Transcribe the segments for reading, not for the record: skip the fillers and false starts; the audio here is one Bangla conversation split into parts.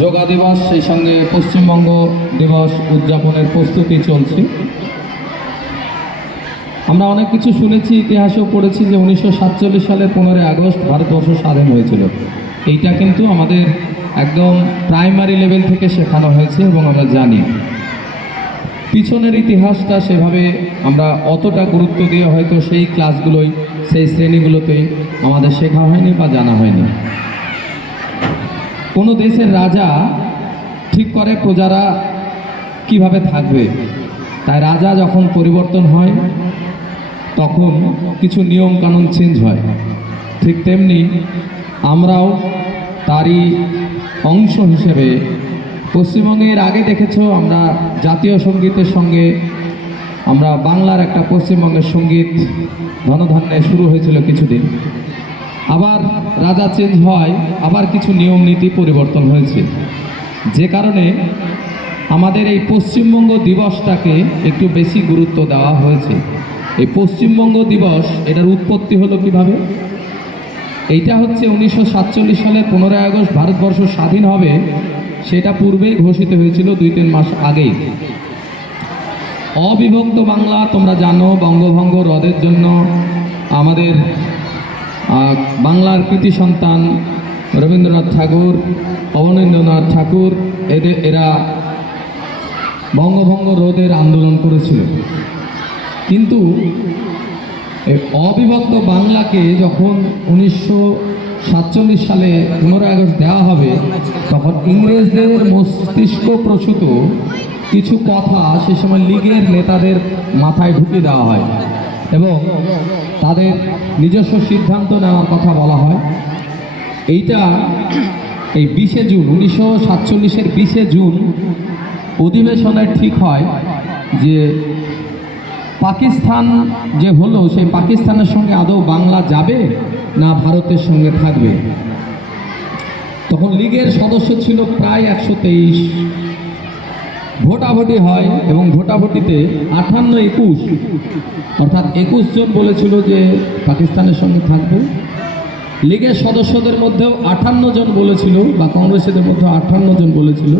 যোগা দিবস, সেই সঙ্গে পশ্চিমবঙ্গ দিবস উদযাপনের প্রস্তুতি চলছে। আমরা অনেক কিছু শুনেছি, ইতিহাসেও পড়েছি যে 1947 সালের 15 আগস্ট ভারতবর্ষ স্বাধীন হয়েছিল। এইটা কিন্তু আমাদের একদম প্রাইমারি লেভেল থেকে শেখানো হয়েছে এবং আমরা জানি। পিছনের ইতিহাসটা সেভাবে আমরা অতটা গুরুত্ব দিয়ে হয়তো সেই ক্লাসগুলোই, সেই শ্রেণীগুলোতেই আমাদের শেখা হয়নি বা জানা হয়নি। কোনো দেশের রাজা ঠিক করে প্রজারা কিভাবে থাকবে, তাই রাজা যখন পরিবর্তন হয় তখন কিছু নিয়ম কানুন চেঞ্জ হয়। ঠিক তেমনি আমরাও তারই অংশ হিসেবে পশ্চিমবঙ্গের আগে দেখেছো আমরা জাতীয় সঙ্গীতের সঙ্গে আমরা বাংলার একটা পশ্চিমবঙ্গের সঙ্গীত ধনধান্যে শুরু হয়েছিল কিছুদিন, আবার রাজা চেঞ্জ হয়, আবার কিছু নিয়ম নীতি পরিবর্তন হয়েছে, যে কারণে আমাদের এই পশ্চিমবঙ্গ দিবসটাকে একটু বেশি গুরুত্ব দেওয়া হয়েছে। এই পশ্চিমবঙ্গ দিবস এটার উৎপত্তি হলো কিভাবে? এইটা হচ্ছে 1947 সালে 15 আগস্ট ভারতবর্ষ স্বাধীন হবে, সেটা পূর্বেই ঘোষিত হয়েছিল 2-3 মাস আগেই। অবিভক্ত বাংলা তোমরা জানো, বঙ্গভঙ্গ রদের জন্য আমাদের বাংলার কৃতি সন্তান রবীন্দ্রনাথ ঠাকুর, অবনীন্দ্রনাথ ঠাকুর এরা বঙ্গভঙ্গ রোধের আন্দোলন করেছিল। কিন্তু এই অবিভক্ত বাংলাকে যখন 1947 সালে 15 আগস্ট দেওয়া হবে, তখন ইংরেজদের মস্তিষ্ক প্রসূত কিছু কথা সে সময় লীগের নেতাদের মাথায় ঢুকিয়ে দেওয়া হয় এবং তাদের নিজস্ব সিদ্ধান্ত নেওয়ার কথা বলা হয়। এইটা এই 20 জুন 1947-এর 20 জুন অধিবেশনে ঠিক হয় যে পাকিস্তান যে হলো, সেই পাকিস্তানের সঙ্গে আদৌ বাংলা যাবে না ভারতের সঙ্গে থাকবে। তখন লীগের সদস্য ছিল প্রায় 123। ভোটাভুটি হয় এবং ভোটাভুটিতে 58-21 অর্থাৎ 21 জন বলেছিল যে পাকিস্তানের সঙ্গে থাকবে। লীগের সদস্যদের মধ্যেও 58 জন বলেছিল, বা কংগ্রেসীদের মধ্যে 58 জন বলেছিল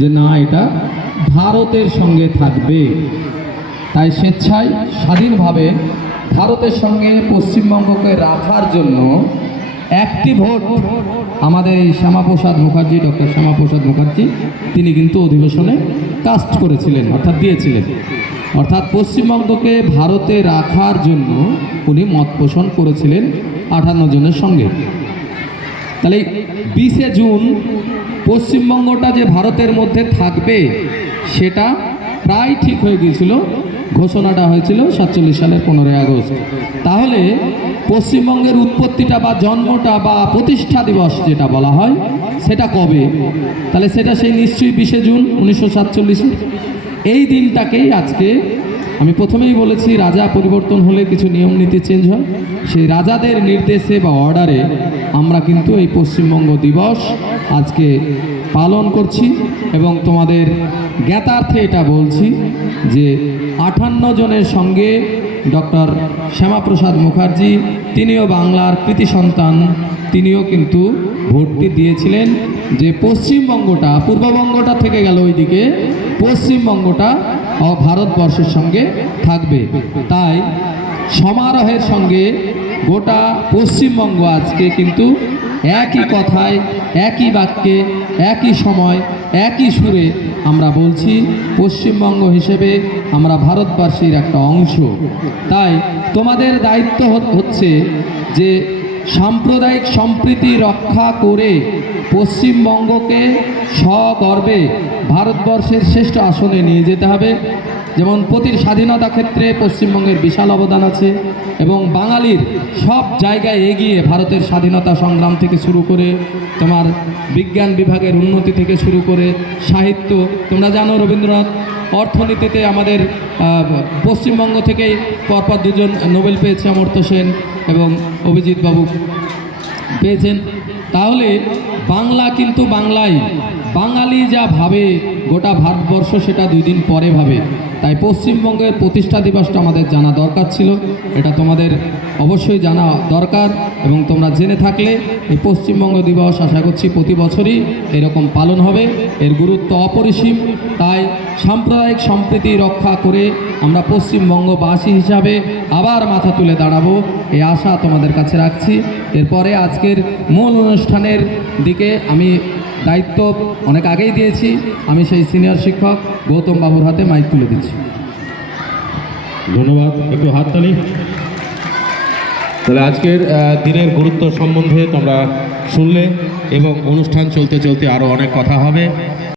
যে না, এটা ভারতের সঙ্গে থাকবে। তাই স্বেচ্ছায় স্বাধীনভাবে ভারতের সঙ্গে পশ্চিমবঙ্গকে রাখার জন্য একটি ভোট আমাদের এই শ্যামাপ্রসাদ মুখার্জি, ডক্টর শ্যামাপ্রসাদ মুখার্জি, তিনি কিন্তু অধিবেশনে কাস্ট করেছিলেন, অর্থাৎ দিয়েছিলেন। অর্থাৎ পশ্চিমবঙ্গকে ভারতে রাখার জন্য উনি মত পোষণ করেছিলেন 58 জনের সঙ্গে। তাহলে 20 জুন পশ্চিমবঙ্গটা যে ভারতের মধ্যে থাকবে সেটা প্রায় ঠিক হয়ে গিয়েছিল। ঘোষণাটা হয়েছিল 47 সালের 15 আগস্ট। তাহলে পশ্চিমবঙ্গের উৎপত্তিটা বা জন্মটা বা প্রতিষ্ঠা দিবস যেটা বলা হয় সেটা কবে? তাহলে সেটা সেই নিশ্চয়ই 20 জুন 1947। এই দিনটাকেই আজকে আমি প্রথমেই বলেছি, রাজা পরিবর্তন হলে কিছু নিয়ম নীতি চেঞ্জ হয়। সেই রাজাদের নির্দেশে বা অর্ডারে আমরা কিন্তু এই পশ্চিমবঙ্গ দিবস আজকে পালন করছি এবং তোমাদের জ্ঞাতার্থে এটা বলছি যে 58 জনের সঙ্গে ডক্টর শ্যামাপ্রসাদ মুখার্জি, তিনিও বাংলার কৃতি সন্তান, তিনিও কিন্তু ভোটটি দিয়েছিলেন যে পশ্চিমবঙ্গটা, পূর্ববঙ্গটা থেকে গেল ওইদিকে, পশ্চিমবঙ্গটা ভারতবর্ষের সঙ্গে থাকবে। তাই সমারোহের সঙ্গে গোটা পশ্চিমবঙ্গ আজকে কিন্তু একই কথায়, একই বাক্যে, একই সময়, একই সুরে আমরা বলছি পশ্চিমবঙ্গ হিসেবে আমরা ভারতবর্ষের একটা অংশ। তাই তোমাদের দায়িত্ব হচ্ছে যে সাম্প্রদায়িক সম্প্রীতি রক্ষা করে পশ্চিমবঙ্গকে সগর্বে ভারতবর্ষের শ্রেষ্ঠ আসনে নিয়ে যেতে হবে। যেমন প্রতি স্বাধীনতা ক্ষেত্রে পশ্চিমবঙ্গের বিশাল অবদান আছে এবং বাঙালির সব জায়গায় এগিয়ে, ভারতের স্বাধীনতা সংগ্রাম থেকে শুরু করে তোমার বিজ্ঞান বিভাগের উন্নতি থেকে শুরু করে সাহিত্য, তোমরা জানো রবীন্দ্রনাথ, অর্থনীতিতে আমাদের পশ্চিমবঙ্গ থেকেই পরপর 2 জন নোবেল পেয়েছে, অমর্ত্য সেন এবং অভিজিৎ বাবু পেয়েছেন। তাহলে বাংলা কিন্তু বাংলাই, বাঙালি যা ভাবে গোটা ভারতবর্ষ সেটা 2 দিন পরে ভাবে। তাই পশ্চিমবঙ্গের প্রতিষ্ঠা দিবসটা আমাদের জানা দরকার ছিল। এটা তোমাদের অবশ্যই জানা দরকার এবং তোমরা জেনে থাকলে এই পশ্চিমবঙ্গ দিবস আশা করছি প্রতি বছরই এরকম পালন হবে। এর গুরুত্ব অপরিসীম, তাই সাম্প্রদায়িক সম্প্রীতি রক্ষা করে আমরা পশ্চিমবঙ্গবাসী হিসাবে আবার মাথা তুলে দাঁড়াবো, এই আশা তোমাদের কাছে রাখছি। এরপরে আজকের মূল অনুষ্ঠানের দিকে আমি দায়িত্ব অনেক আগেই দিয়েছি, আমি সেই সিনিয়র শিক্ষক গৌতম বাবুর হাতে মাইক তুলে দিচ্ছি। ধন্যবাদ, একটু হাততালি। তাহলে আজকের দিনের গুরুত্ব সম্বন্ধে তোমরা শুনলে এবং অনুষ্ঠান চলতে চলতে আরও অনেক কথা হবে।